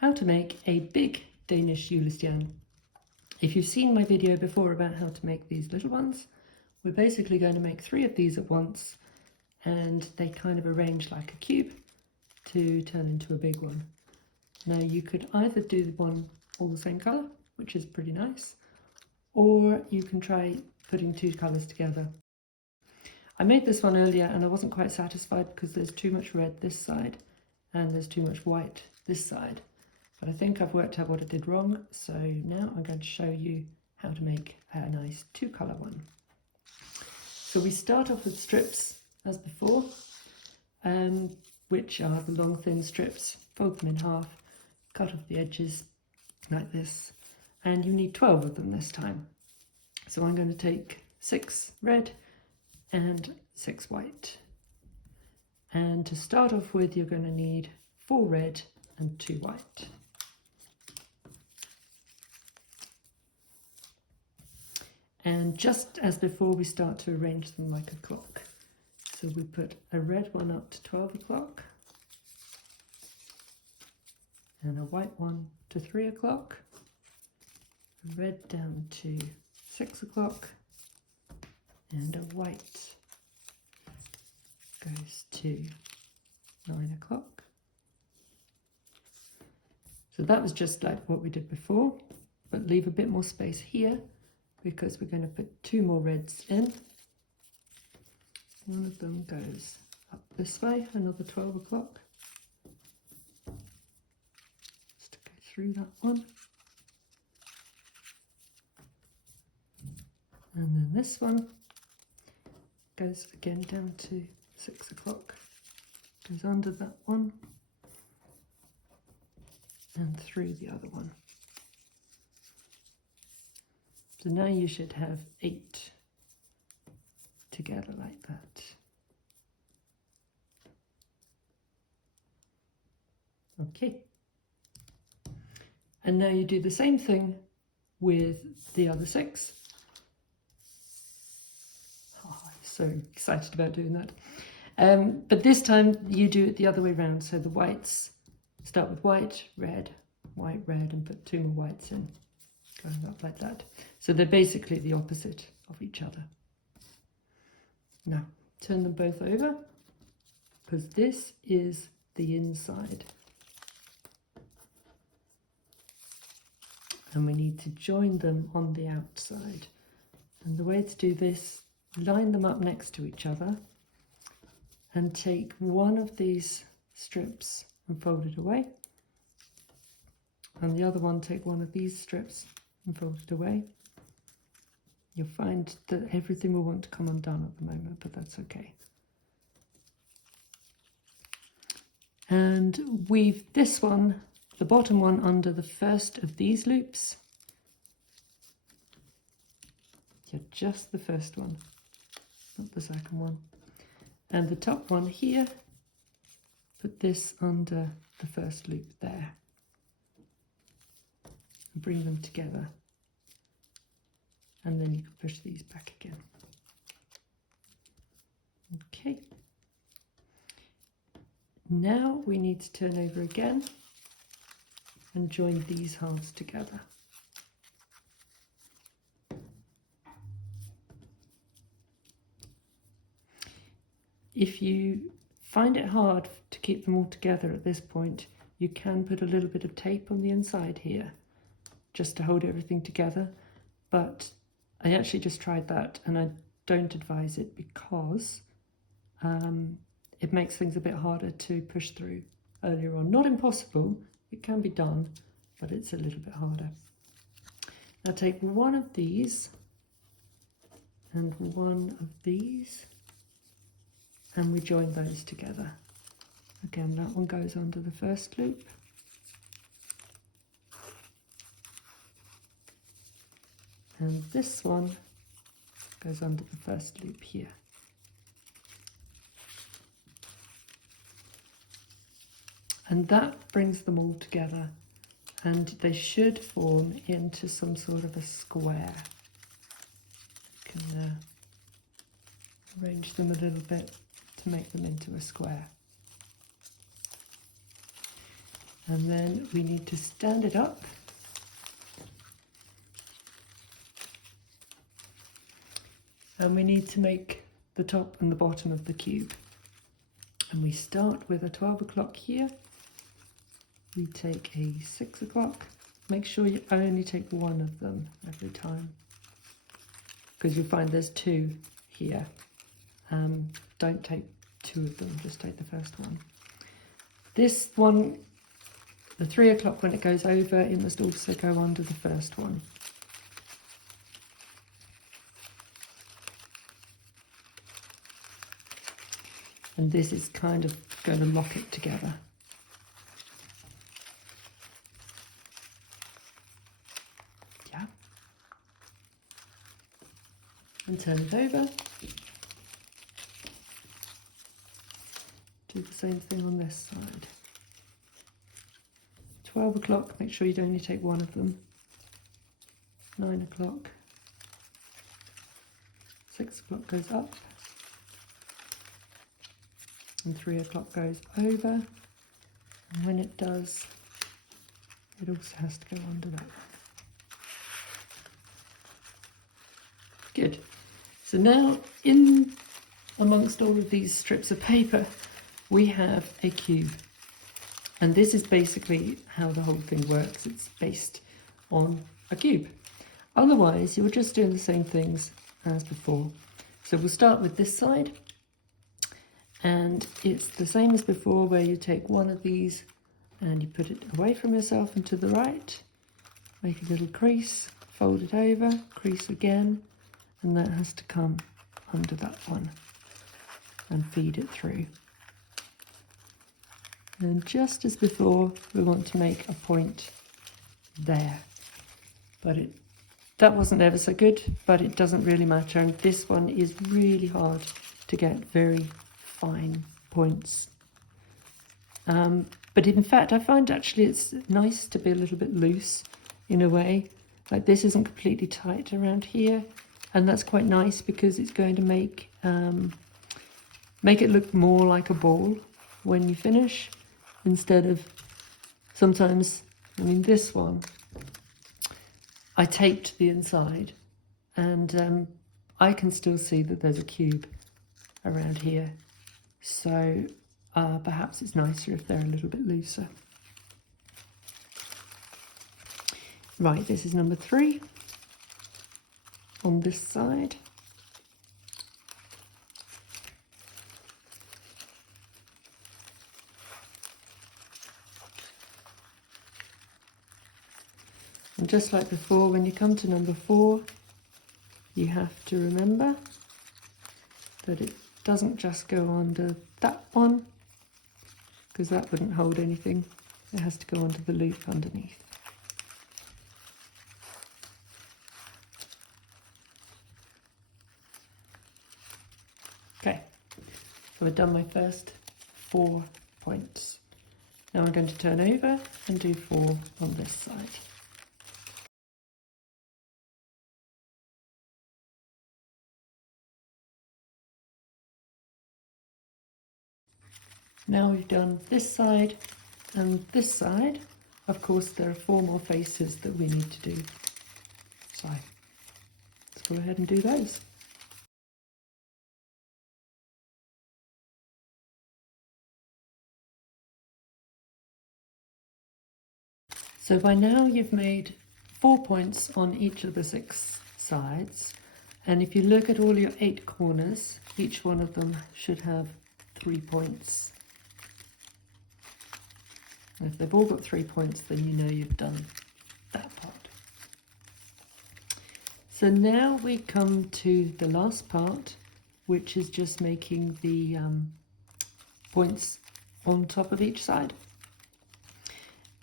how to make a big Danish julestrian. If you've seen my video before about how to make these little ones, we're basically going to make 3 of these at once, and they kind of arrange like a cube to turn into a big one. Now you could either do the one all the same colour, which is pretty nice, or you can try putting 2 colours together. I made this one earlier and I wasn't quite satisfied because there's too much red this side and there's too much white this side. But I think I've worked out what I did wrong, so now I'm going to show you how to make a nice 2-colour one. So we start off with strips as before, which are the long thin strips. Fold them in half, cut off the edges like this, and you need 12 of them this time. So I'm going to take 6 red and 6 white. And to start off with, you're going to need 4 red and 2 white. And just as before, we start to arrange them like a clock. So we put a red one up to 12 o'clock, and a white one to 3 o'clock, a red down to 6 o'clock, and a white goes to 9 o'clock. So that was just like what we did before, but leave a bit more space here because we're going to put 2 more reds in. One of them goes up this way, another 12 o'clock. Just to go through that one. And then this one goes again down to 6 o'clock, goes under that one and through the other one. So now you should have 8 together like that. Okay. And now you do the same thing with the other 6. Oh, I'm so excited about doing that. But this time you do it the other way around. So the whites start with white, red, and put 2 more whites in, going up like that. So they're basically the opposite of each other. Now turn them both over, because this is the inside. And we need to join them on the outside. And the way to do this, line them up next to each other and take one of these strips and fold it away. And the other one, take one of these strips and fold it away. You'll find that everything will want to come undone at the moment, but that's okay. And weave this one, the bottom one, under the first of these loops. Yeah, just the first one, not the second one. And the top one here, put this under the first loop there. And bring them together. And then you can push these back again. Okay. Now we need to turn over again and join these halves together. If you find it hard to keep them all together at this point, you can put a little bit of tape on the inside here just to hold everything together, but I actually just tried that and I don't advise it because it makes things a bit harder to push through earlier on. Not impossible, it can be done, but it's a little bit harder. Now take one of these and one of these, and we join those together. Again, that one goes under the first loop. And this one goes under the first loop here. And that brings them all together, and they should form into some sort of a square. You can arrange them a little bit to make them into a square. And then we need to stand it up. And we need to make the top and the bottom of the cube. And we start with a 12 o'clock here. We take a 6 o'clock. Make sure you only take one of them every time, because you'll find there's two here. Don't take two of them, just take the first one. This one, the 3 o'clock, when it goes over, it must also go under the first one. And this is kind of going to lock it together. Yeah. And turn it over. Do the same thing on this side. 12 o'clock, make sure you only take one of them. 9 o'clock. 6 o'clock goes up. And 3 o'clock goes over, and when it does, it also has to go under that. Good. So now, in amongst all of these strips of paper, we have a cube. And this is basically how the whole thing works. It's based on a cube. Otherwise, you're just doing the same things as before. So we'll start with this side. And it's the same as before, where you take one of these and you put it away from yourself and to the right, make a little crease, fold it over, crease again, and that has to come under that one and feed it through. And just as before, we want to make a point there, but that wasn't ever so good, but it doesn't really matter. And this one is really hard to get very fine points. But in fact, I find actually it's nice to be a little bit loose in a way. Like this isn't completely tight around here, and that's quite nice because it's going to make it look more like a ball when you finish, instead of sometimes, I mean this one, I taped the inside and I can still see that there's a cube around here. So perhaps it's nicer if they're a little bit looser. Right, this is number 3 on this side. And just like before, when you come to number 4, you have to remember that it doesn't just go under that one, because that wouldn't hold anything. It has to go under the loop underneath. Okay, so I've done my first 4 points. Now I'm going to turn over and do 4 on this side. Now we've done this side and this side. Of course, there are 4 more faces that we need to do. So let's go ahead and do those. So by now you've made 4 points on each of the 6 sides. And if you look at all your 8 corners, each one of them should have 3 points. And if they've all got 3 points, then you know you've done that part. So now we come to the last part, which is just making the points on top of each side.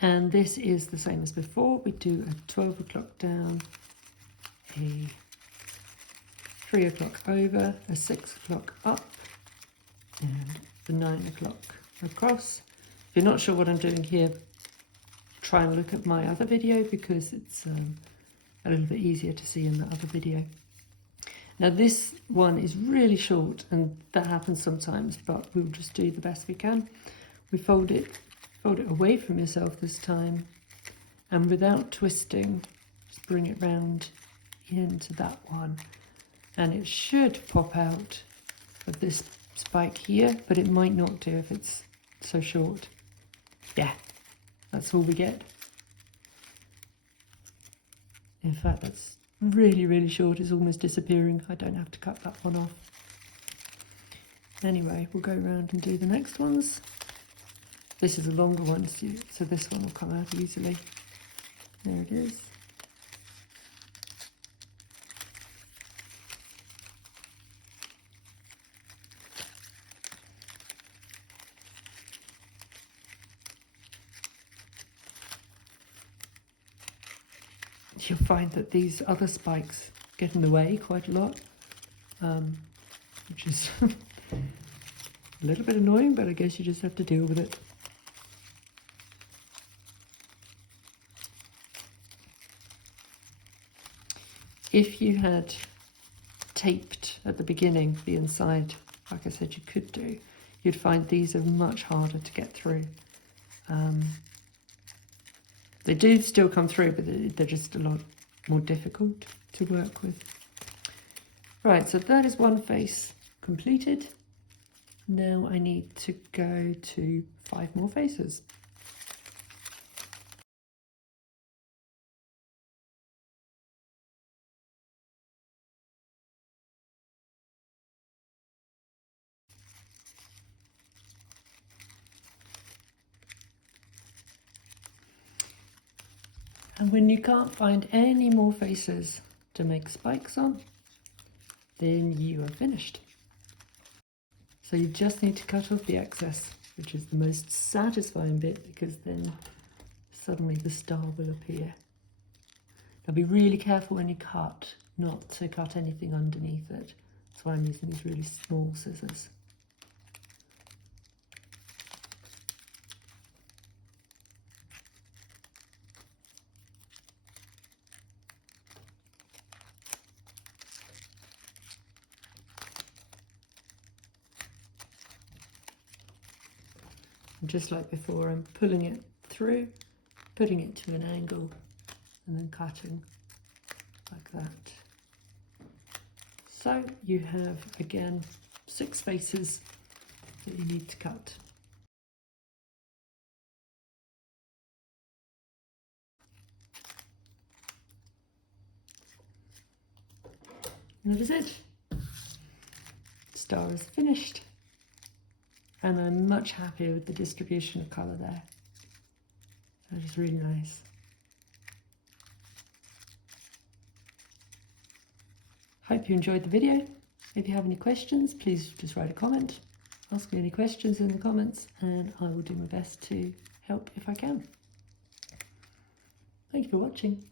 And this is the same as before. We do a 12 o'clock down, a 3 o'clock over, a 6 o'clock up, and the 9 o'clock across. If you're not sure what I'm doing here, try and look at my other video, because it's a little bit easier to see in the other video. Now this one is really short, and that happens sometimes, but we'll just do the best we can. We fold it fold it away from yourself this time, and without twisting, just bring it round into that one, and it should pop out of this spike here, but it might not do if it's so short. Yeah, that's all we get. In fact, that's really, really short. It's almost disappearing. I don't have to cut that one off. Anyway, we'll go around and do the next ones. This is a longer one, so this one will come out easily. There it is. You'll find that these other spikes get in the way quite a lot, which is a little bit annoying, but I guess you just have to deal with it. If you had taped at the beginning the inside, like I said you could do, you'd find these are much harder to get through. They do still come through, but they're just a lot more difficult to work with. Right, so that is one face completed. Now I need to go to 5 more faces. And when you can't find any more faces to make spikes on, then you are finished. So you just need to cut off the excess, which is the most satisfying bit, because then suddenly the star will appear. Now be really careful when you cut, not to cut anything underneath it. That's why I'm using these really small scissors. And just like before, I'm pulling it through, putting it to an angle, and then cutting like that. So you have, again, 6 faces that you need to cut. And that is it. Star is finished. And I'm much happier with the distribution of colour there. That is really nice. Hope you enjoyed the video. If you have any questions, please just write a comment. Ask me any questions in the comments and I will do my best to help if I can. Thank you for watching.